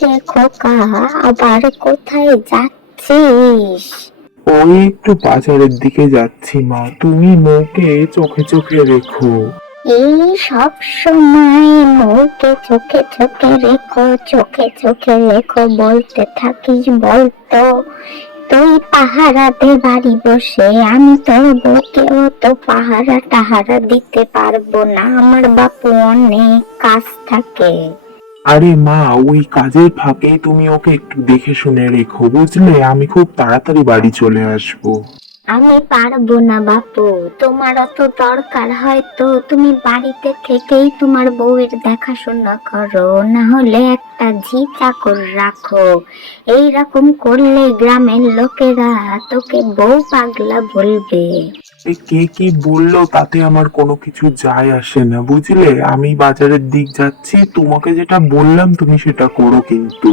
রে খোকা, আবার কোথায় যাচ্ছিস? ওই একটু বাজারের দিকে যাচ্ছি মা, তুমি মেয়েকে চোখে চোখে রেখো। এই সব সময় মুখে চোখে চোখে রেখো, চোখে চোখে রেখো বলতে থাকিস বলতো? তুই পাহারা দে বাড়ি বসে, আমি তোর বউকেও তো পাহারা টাহারা দিতে পারবো না, আমার বাপু অনেক কাজ থাকে। আরে মা, ওই কাজের ফাঁকে তুমি ওকে একটু দেখে শুনে রেখো, বুঝলে? আমি খুব তাড়াতাড়ি বাড়ি চলে আসবো। আমি পারবো না বাপু, তোমার অত দরকার হয়তো তুমি বাড়িতে থেকেই তোমার বউয়ের দেখাশোনা করো, না হলে একটা ঝি চাকর রাখো। এইরকম করলে গ্রামের লোকেরা তোকে বউ পাগলা বলবে। কে কি বললো তাতে আমার কোনো কিছু যায় আসে না, বুঝলে? আমি বাজারের দিক যাচ্ছি, তোমাকে যেটা বললাম তুমি সেটা করো কিন্তু।